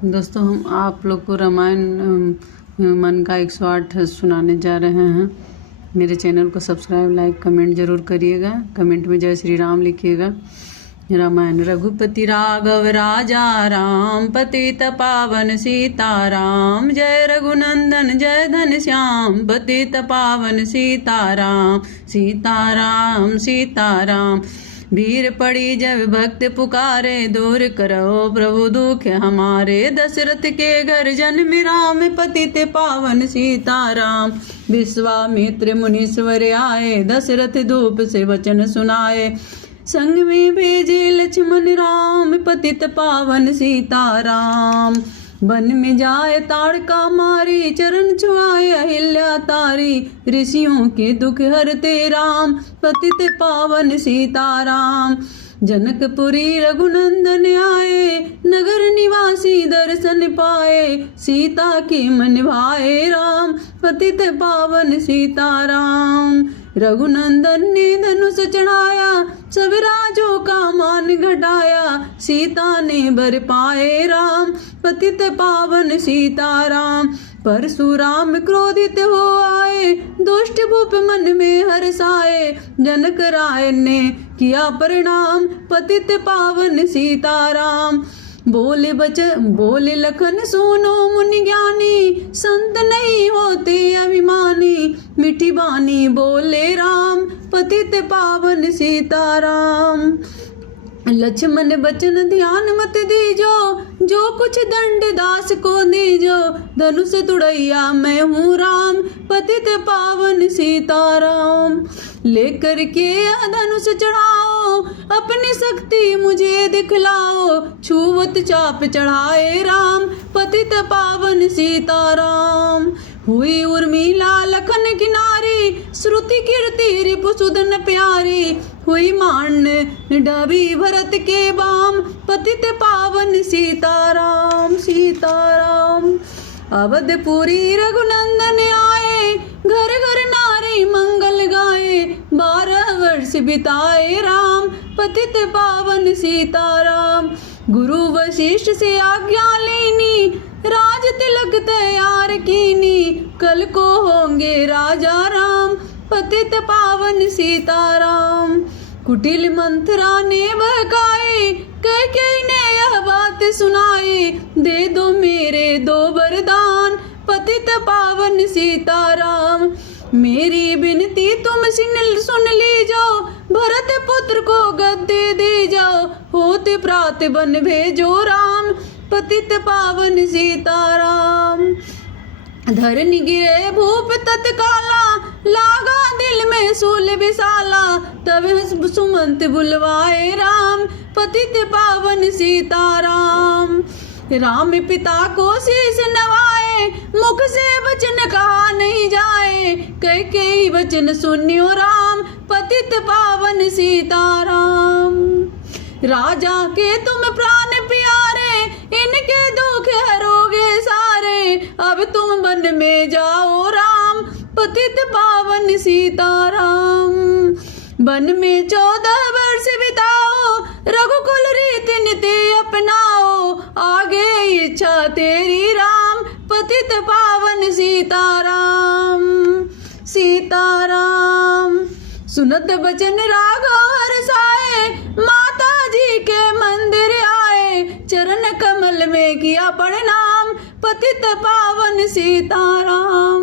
दोस्तों, हम आप लोग को रामायण मन का 108 सुनाने जा रहे हैं। मेरे चैनल को सब्सक्राइब, लाइक, कमेंट जरूर करिएगा। कमेंट में जय श्री राम लिखिएगा। रामायण। रघुपति राघव राजा राम, पतित पावन सीताराम। जय रघुनंदन जय धन श्याम, पतित पावन सीताराम। सीताराम सीताराम। भीड़ पड़ी जब भक्त पुकारे, दूर करो प्रभु दुख हमारे। दशरथ के घर जन्म राम, पतित पावन सीताराम। विश्वामित्र मुनीश्वर आए, दशरथ धूप से वचन सुनाए। संग में भेजे लक्ष्मण राम, पतित पावन सीताराम। वन में जाए ताड़का मारी, चरण छुआए अहिल्या तारी। ऋषियों के दुख हरते राम, पतित पावन सीताराम। जनकपुरी रघुनंदन आए, नगर निवासी दर्शन पाए। सीता के मन भाए राम, पतित पावन सीताराम। रघुनंदन ने धनुष चढ़ाया, सब राजों का मान घटाया। सीता ने बर पाए राम, पतित पावन सीताराम। परशुराम क्रोधित हो आए, दुष्ट भूप मन में हर्षाए। जनक राय ने किया प्रणाम, पतित पावन सीताराम। बोले लखन सुनो मुनि ज्ञानी, संत नहीं होते अभिमानी। मीठी बानी बोले राम, पतित पावन सीताराम। लक्ष्मण बचन ध्यान मत दीजो, जो कुछ दंड दास को दीजो। धनुष तुड़ैया मैं हूँ राम, पतित पावन सीताराम। लेकर के धनुष चढ़ाओ, अपनी शक्ति मुझे दिखलाओ। छुवत चाप चढ़ाए राम, पतित पावन सीताराम। हुई उर्मिला लखन किनारी, श्रुति कीर्ति रिपुसुदन प्यारी। हुई मान डबी भरत के बाम, पतित पावन सीताराम सीताराम। अवधपुरी रघुनंदन आए, घर घर नारी मंगल गाए। 12 वर्ष बिताए राम, पतित पावन सीताराम। गुरु वशिष्ठ से आज्ञा लेनी, राज तिलक तैयार कीनी। कल को होंगे राजा राम, पतित पावन सीताराम। कुटिल मंथरा ने बहकाए, कैकेयी ने यह बात सुनाई। दे दो मेरे 2 वरदान, पतित पावन सीताराम। मेरी विनती तुम सुन ली जाओ, भरत पुत्र को गद्दी दे जाओ। होते प्रात बन भेजो राम, पतित पावन सीताराम। धरनी गिरे भूप तत्काला, लागा दिल में सूल विशाला। तब सुमंत बुलवाए राम, पतित पावन सीताराम। राम पिता को शीश नवाए, मुख से वचन कहा नहीं जाए। कैकेयी वचन सुनियो राम, पतित पावन सीताराम। राजा के तुम प्राण प्यारे, इनके दुख हरोगे सारे। अब तुम वन में जाओ राम, पतित पावन सीताराम। वन में 14 वर्ष बिताओ, रघुकुल रीति नीति अपनाओ। आगे इच्छा तेरी राम, पतित पावन सीताराम सीताराम। सुनत बचन राघव हर्षाए, माता जी के मंदिर आए। चरण कमल में किया प्रणाम, पतित पावन सीताराम।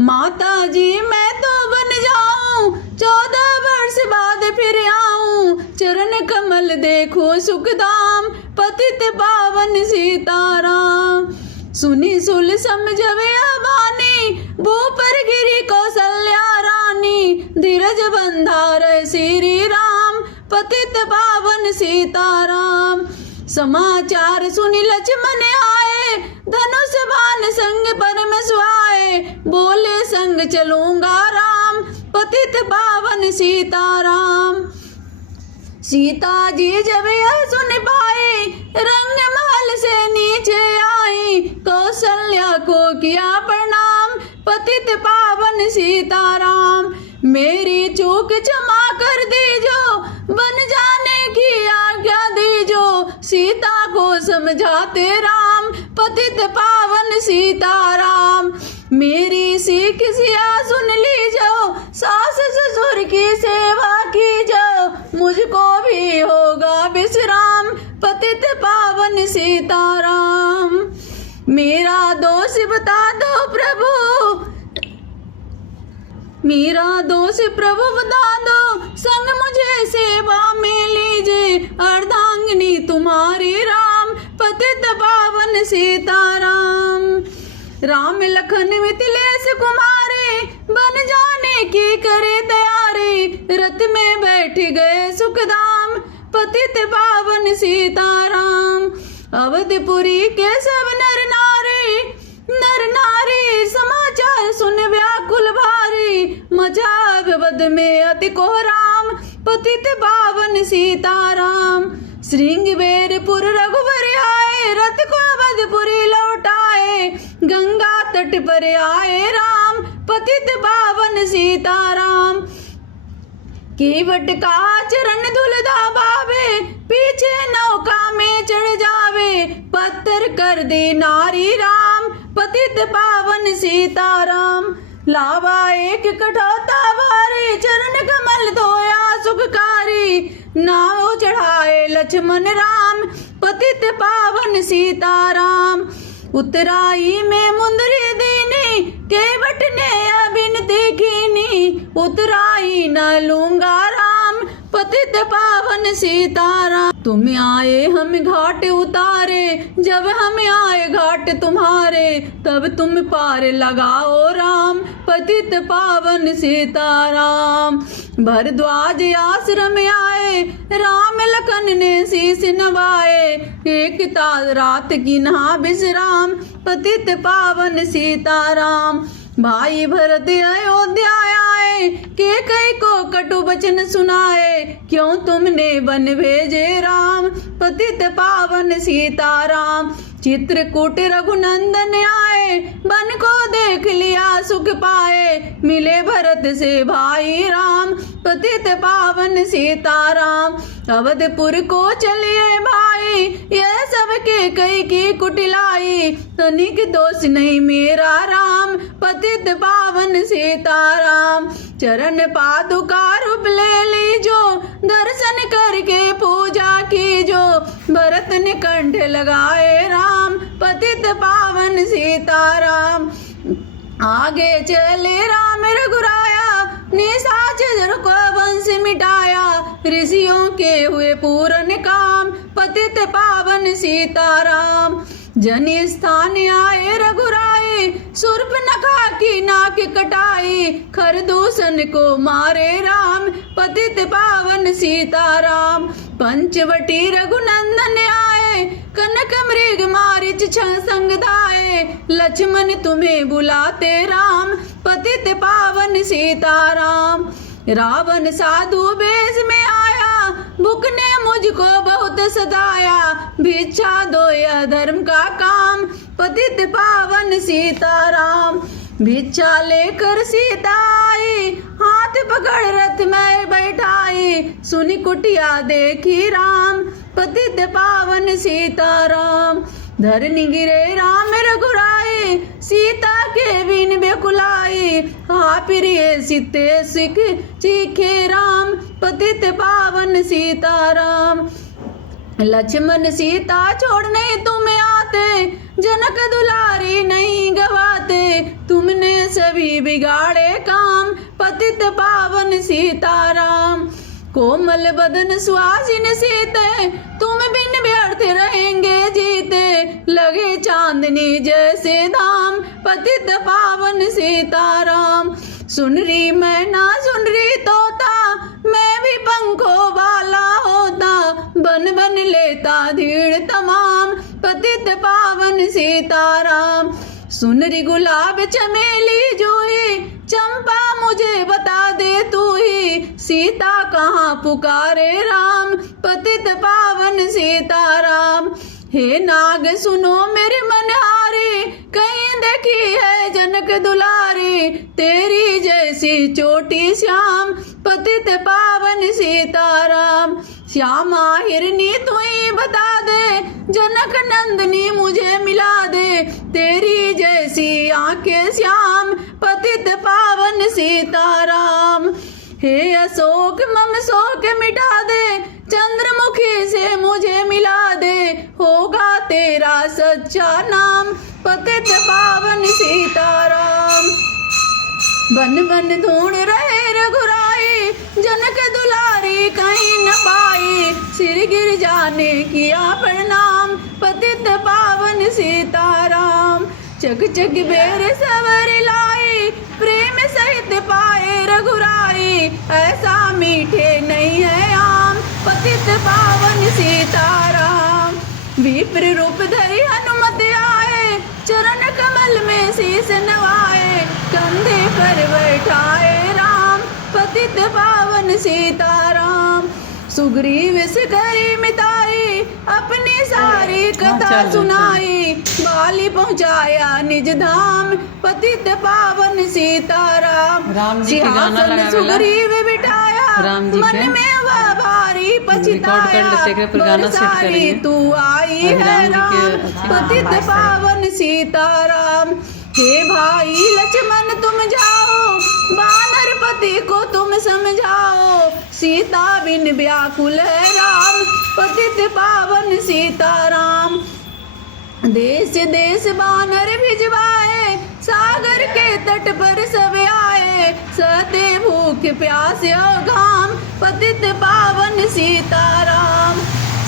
माता जी मैं तो बन जाऊं, 14 वर्ष बाद फिर आऊं। चरण कमल देखो सुखदाम, पतित पावन सीताराम। सुनी सुल समझवे अबानी, भूपर गिरी कौशल्या रानी। धीरज बंधार श्री राम, पतित पावन सीताराम। समाचार सुनी लक्ष्मण आए, धनुष बाण संग परम सुहाए। बोले संग चलूंगा राम, पतित पावन सीताराम। सीता जी जब यह सुन पाए, रंग महल से नीचे आई। कौशल्या को किया प्रणाम, पतित पावन सीताराम। मेरी चूक क्षमा कर दीजो, बन जाने की आज्ञा दीजो। सीता को समझाते राम, पतित पावन सीताराम। मेरी सीख सिया सुन लीजो, सास ससुर की सेवा कीजो, मुझको भी होगा विश्राम, पतित पावन सीताराम। मेरा दोष बता दो प्रभु, मेरा दोष प्रभु बता दो, संग मुझे सेवा में लीजिए, अर्धांगिनी तुम्हारी राम, पतित पावन सीताराम। राम लखन मिथिलेश कुमारे, बन जाने की करे तैयारी, रथ में बैठ गए सुखधाम, पतित पावन सीताराम। अवधपुरी के सब नर नारी समाचार सुन व्याकुल भारी, मचा वध में अति कोहराम, पतित पावन सीताराम। श्रृंगबेरपुर रघुवर आए, रथ को अवधपुरी लौटाए, गंगा तट पर आए राम, पतित पावन सीताराम। केवट का चरण धूल दाबावे, पीछे नौका में चढ़ जावे, पत्थर कर दे नारी राम, पतित पावन सीताराम। लावा एक कठौता भारी, चरण कमल धोया सुखकारी, नाव चढ़ाए लक्ष्मण राम, पतित पावन सीताराम। उतराई में मुंदरी दीनी, केवट ने अबिनती कीनी, उतराई न लूंगा राम, पतित पावन सीताराम। तुम आए हम घाट उतारे, जब हम आए घाट तुम्हारे, तब तुम पार लगाओ राम, पतित पावन सीताराम। भरद्वाज आश्रम आए, राम लखन ने शीश नवाए, एक रात की नहा विश्राम, पतित पावन सीताराम। भाई भरत अयोध्या आए, कैकेयी को कटु वचन सुनाए, क्यों तुमने वन भेजे राम, पतित पावन सीताराम। चित्रकूट रघुनंदन आए, वन को देख लिया सुख पाए, मिले भरत से भाई राम, पतित पावन सीताराम। अवधपुर को चलिए भाई, यह सब कैकेयी की कुटिलाई, तनिक दोष नहीं मेरा राम, पतित पावन सीताराम। चरण पादुका रूप ले लीजो, दर्शन करके पूजा कीजो, भरत ने कंठ लगाए राम, पतित पावन सीताराम। आगे चले राम रघुराया, निशाचर को वंश मिटाया, ऋषियों के हुए पूर्ण काम, पतित पावन सीताराम। जनि स्थान आए रघुराई, शूर्पणखा की नाक कटाई, खरदूषण को मारे राम, पतित पावन सीताराम। पंचवटी रघुनंदन आए, कनक मृग मारिच संग धाये, लक्ष्मण तुम्हें बुलाते राम, पतित पावन सीताराम। रावण साधु वेश में आया, भूख ने मुझको बहुत सताया, भिक्षा दो यह धर्म का काम, पतित पावन सीताराम। भिक्षा लेकर सीता आई, हाथ पकड़ रथ में बैठाई, सुनी कुटिया देखी राम, पतित पावन सीताराम। धरनी गिरे राम रघुराई, सीता के बिन बेकुलाई, हा प्रिय सीते सिख चीखे राम, पतित पावन सीताराम। लक्ष्मण सीता छोड़ने तुम आते, जनक दुलारी नहीं गवाते, तुमने सभी बिगाड़े काम, पतित पावन सीताराम। कोमल बदन सुहासिन सीते, तुम बिन व्यर्थ रहेंगे जीते, लगे चांदनी जैसे धाम, पतित पावन सीताराम। सुन रही मैना सुन रही तोता, मैं भी पंखों वाला होता, बन बन लेता धीड़ तमाम, पतित पावन सीताराम। सुनरी गुलाब चमेली जूही, चंपा मुझे बता दे तू ही, सीता कहाँ पुकारे राम, पतित पावन सीताराम। हे नाग सुनो मेरे मनहारी, कहीं देखी है जनक दुलारी, तेरी जैसी चोटी श्याम, पतित पावन सीताराम। श्यामा हिरनी तू ही बता दे, जनक नंदनी मुझे मिला दे, के श्याम पतित पावन सीताराम। हे अशोक मम शोक मिटा दे, चंद्रमुखी से मुझे मिला दे, होगा तेरा सच्चा नाम पतित पावन सीताराम। बन बन ढूंढ रहे रघुराई, जनक दुलारी कहीं न पाई, सिर गिर जाने किया प्रणाम पतित पावन सीताराम। चक चक बेर सवर लाई, प्रेम सहित पाए रघुराई, ऐसा मीठे नहीं है आम पतित पावन सीताराम। विप्र रूप धरि हनुमत आए, चरण कमल में शीस नवाए, कंधे पर बैठाए राम पतित पावन सीताराम। सुग्रीव से करी मिताई, अपनी सारी कथा सुनाई, बाली पहुँचाया निज धाम पतित पावन सीताराम। सिंहासन सुग्रीव बिठाया, मन में वह भारी पछताया, बरसारी तू आई है राम पतित पावन सीताराम। हे भाई लक्ष्मण तुम जाओ, वानर पति को तुम समझाओ, सीता बिन व्याकुल है राम पतित पावन सीताराम। देश देश वानर भिजवाए, सागर के तट पर सब आए, सहते भूख प्यास और घाम पतित पावन सीताराम।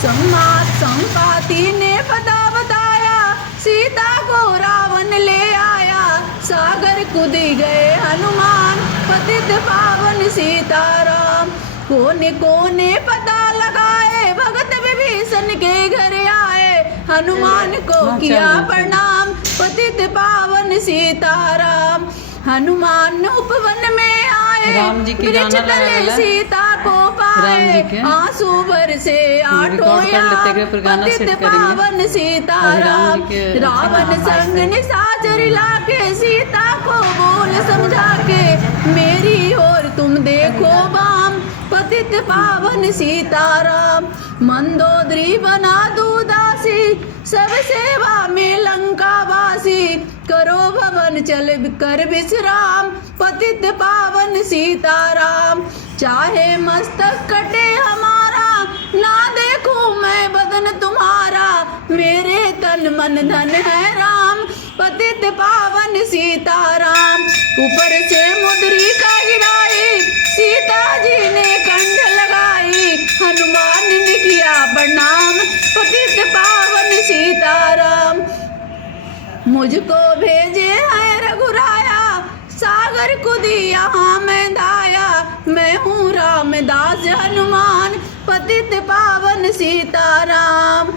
संपाति ने पता बताया, सीता को रावण ले आया, सागर कूद गए हनुमान पतित पावन सीताराम। कोने कोने पता लगाए, भगत विभीषण के घर आए, हनुमान को किया प्रणाम पतित पावन सीताराम। हनुमान उपवन में आए, वृक्ष तले सीता को पाए, आंसू बरसे आठों याम पतित पावन सीताराम। रावण संग निशाचर लाके, सीता को बोल समझा के, मेरी ओर तुम देखो बाम पतित पावन सीताराम। मंदोदरी बना दूदासी, सब सेवा में लंका वासी, करो भवन चल कर विश्राम पतित पावन सीताराम। चाहे मस्तक कटे हमारा, ना देखूं मैं बदन तुम्हारा, मेरे तन मन धन है राम पतित पावन सीताराम। ऊपर से मुद्रिका गिराई, सीता जी ने कंठ लगाई, हनुमान ने किया प्रणाम पतित पावन सीताराम। मुझको भेजे है रघुराया, सागर कुदी यहाँ मैं दाया, मैं हूँ रामदास हनुमान पतित पावन सीताराम।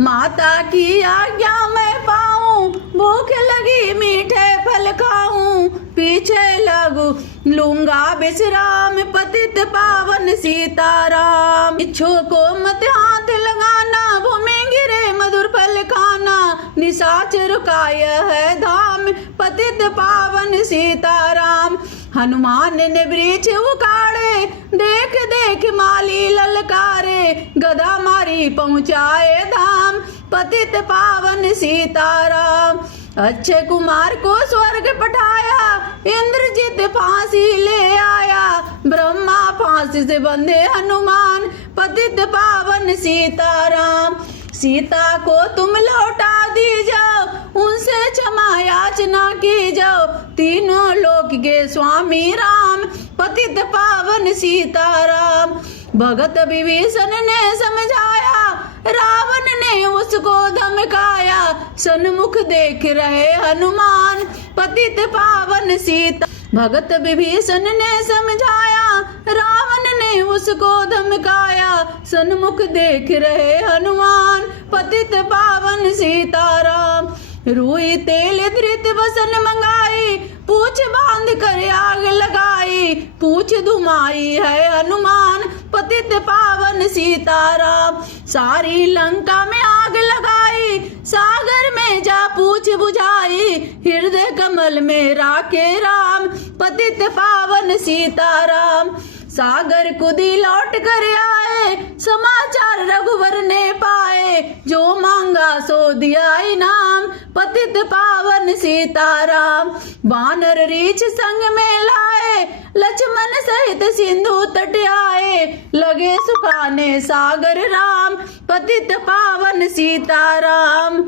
माता की आज्ञा मैं पाऊं, भूख लगी मीठे फल खाऊं, पीछे लगू लूंगा विश्राम पतित पावन सीताराम। इच्छो को मत हाथ लगाना, भूमि गिरे मधुर फल खाना, निशाचर का यह है धाम पतित पावन सीताराम। हनुमान ने वृक्ष उखाड़े, देख देख माली ललकारे, गदा मारी पहुँचाए धाम पतित पावन सीताराम। अक्षय कुमार को स्वर्ग पठाया, इंद्रजित फांसी ले आया, ब्रह्मा फांसी से बंधे हनुमान पतित पावन सीताराम। सीता को तुम लौटा दी जाओ, उनसे क्षमा याचना की जाओ, तीनों लोक के स्वामी राम पतित पावन सीताराम। भगत विभीषण ने समझाया, रावण ने उसको धमकाया, सन्मुख देख रहे हनुमान पतित पावन सीता। भगत विभीषण ने समझाया, रावण ने उसको धमकाया, सन्मुख देख रहे हनुमान पतित पावन सीताराम। रूई तेल धृत वसन मंगाई, पूछ बांध कर आग लगाई, पूछ धुमाई है हनुमान पतित पावन सीताराम। सारी लंका में आग लगाई, सागर में जा पूछ बुझाई, हृदय कमल में राखे राम पतित पावन सीताराम। सागर कुदी लौट कर आए, समाचार रघुवर ने पाए, जो मांगा सो दिया इनाम पतित पावन सीताराम। वानर रीछ संग में लाए, लक्ष्मण सहित सिंधु तट आए, लगे सुखाने सागर राम, पतित पावन सीताराम।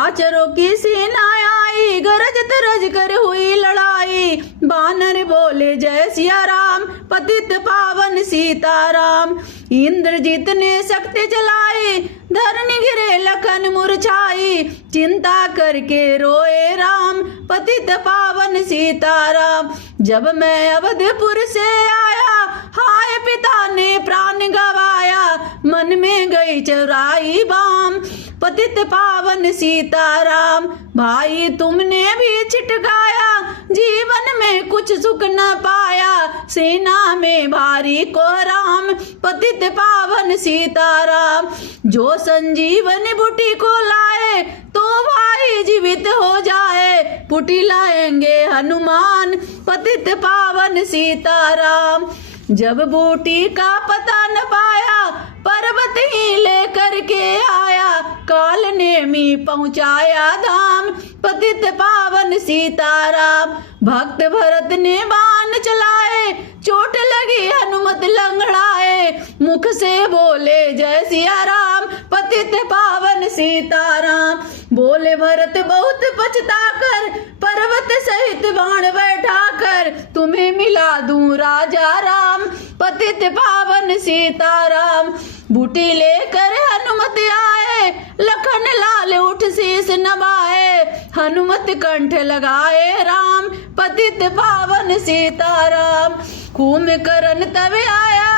आचरों की सेना आई, गरज तरज कर हुई लड़ाई, बानर बोले जय सिया राम, पतित पावन सीताराम। इंद्रजीत ने शक्ति चलाई, धरनी गिरे लखन मुरझाई, चिंता करके रोए राम, पतित पावन सीताराम। जब मैं अवधपुर से आया, हाय पिता ने प्राण गवाया, मन में गई चौराई बाम, पतित पावन सीताराम। भाई तुमने भी छिटकाया, जीवन में कुछ सुख न पाया, सेना में भारी कोहराम, पतित पावन सीताराम। जो संजीवनी बूटी को लाए, तो भाई जीवित हो जाए, बूटी लाएंगे हनुमान, पतित पावन सीताराम। जब बूटी का पता न पाया, पर्वत ही लेकर के आया, काल नेमी पहुंचाया धाम, पतित पावन सीताराम। भक्त भरत ने बाण चलाए, चोट लगी हनुमत लंगड़ाए, मुख से बोले जय सिया राम, पतित पावन सीताराम। बोले भरत बहुत पछता कर, पर्वत सहित बाण बैठा कर, तुम्हें मिला दूं राजा राम, पतित पावन सीताराम। बूटी लेकर हनुमत आए, लखन लाल उठ शीस नवाए, हनुमत कंठ लगाए राम, पतित पावन सीताराम। कुंभकर्ण तब आया,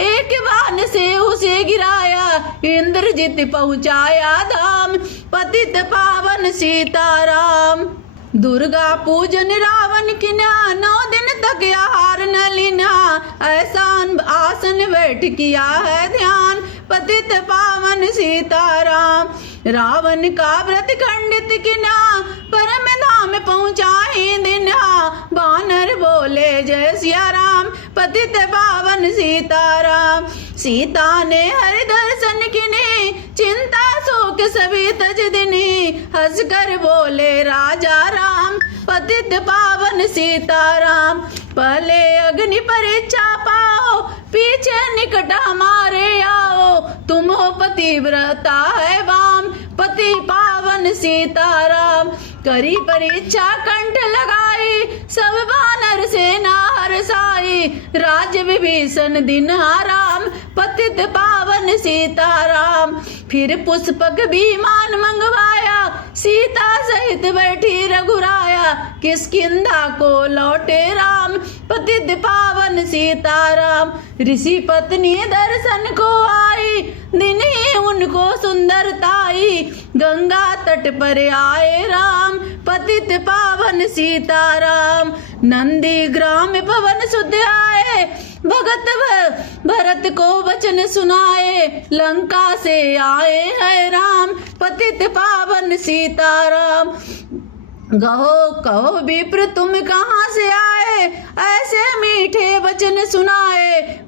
एक बाण से उसे गिराया, इंद्रजीत पहुंचाया धाम, पतित पावन सीताराम। दुर्गा पूजन रावण किना, 9 दिन तक आहार न लीना, ऐसा आसन बैठ किया है ध्यान, पतित पावन सीताराम। रावण का व्रत खंडित किना, परम धाम पहुँचाए दिना, बानर बोले जय सिया राम, पतित पावन सीताराम। सीता ने हरि दर्शन किने, चिंता शोक सभी तज दिने, हंसकर बोले राजा राम, पतित पावन सीताराम। पहले अग्नि परीक्षा पाओ, पीछे निकट हमारे आओ, तुम हो पतिव्रता है वाम, पति पावन सीताराम। करी परीक्षा कंठ लगाई, सब वानर सेना हरसाई, राज्य विभीषण दिन आराम, पतित पावन सीताराम। फिर पुष्पक विमान मंगवाया, सीता सहित बैठी रघुराया, किष्किंधा को लौटे राम, पतित पावन सीताराम। ऋषि पत्नी दर्शन को आई, दिन ही उनको सुंदरताई, गंगा तट पर आए राम, पतित पावन सीताराम। नंदी ग्राम पवन सुध आए, भगत भरत को वचन सुनाए, लंका से आए हैं राम, पतित पावन सीताराम। कहो विप्र तुम कहाँ से आए, ऐसे मीठे वचन सुनाए,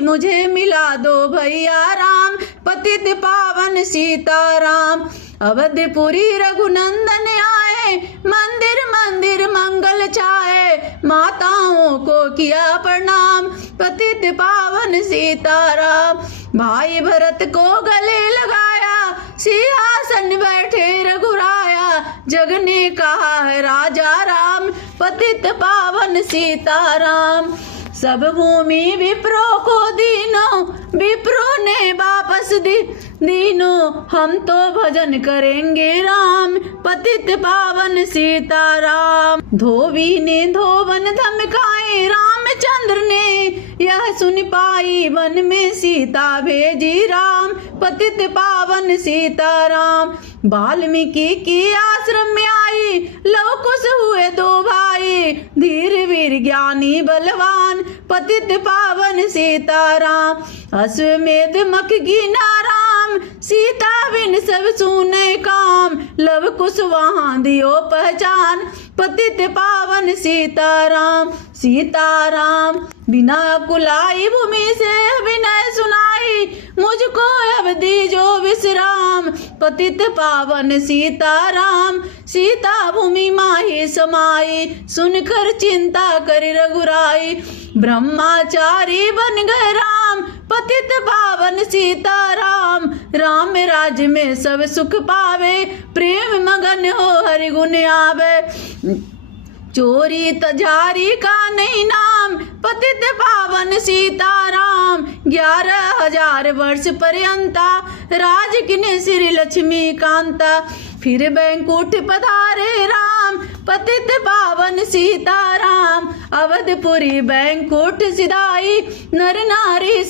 मुझे मिला दो भैया राम, पतित पावन सीताराम। अवधपुरी रघुनंदन आए, मंदिर मंदिर मंगल छाए, माताओं को किया प्रणाम, पतित पावन सीताराम। भाई भरत को गले लगाया, सिंहासन बैठे रघुराया, जग ने कहा है राजा राम, पतित पावन सीताराम। सब भूमि विप्रो को दीनो, विप्रो ने वापस दीनो, हम तो भजन करेंगे राम, पतित पावन सीताराम। धोबी ने धोवन धमकाए, रामचंद्र ने यह सुन पाई, वन में सीता भेजी राम, पतित पावन सीताराम। वाल्मीकि की आश्रम में आई, लव कुश हुए 2 भाई, धीर वीर ज्ञानी बलवान, पतित पावन सीताराम। अश्वमेध मख कीना राम, राम, सीता बिन सब सूने काम, लव कुश वहाँ दियो पहचान, पतित पावन सीताराम। सीताराम बिना कुलाई भूमि से अभिनय सुनाई, मुझको अब दीजो विश्राम, पतित पावन सीताराम। सीता भूमि माही समाई, सुनकर चिंता कर रघुराई, ब्रह्मचारी बन गए राम, पतित पावन सीताराम। राम राज्य में सब सुख पावे, प्रेम मगन हो हरि गुण आवे, चोरी तजारी का नहीं नाम, पतित पावन सीताराम। 11,000 वर्ष पर्यंता राज किने श्री लक्ष्मी कांता, फिर बैंकुठ पधारे राम, पतित पावन सीताराम। अवधपुरी बैंकुठ सिधाई, नर नारी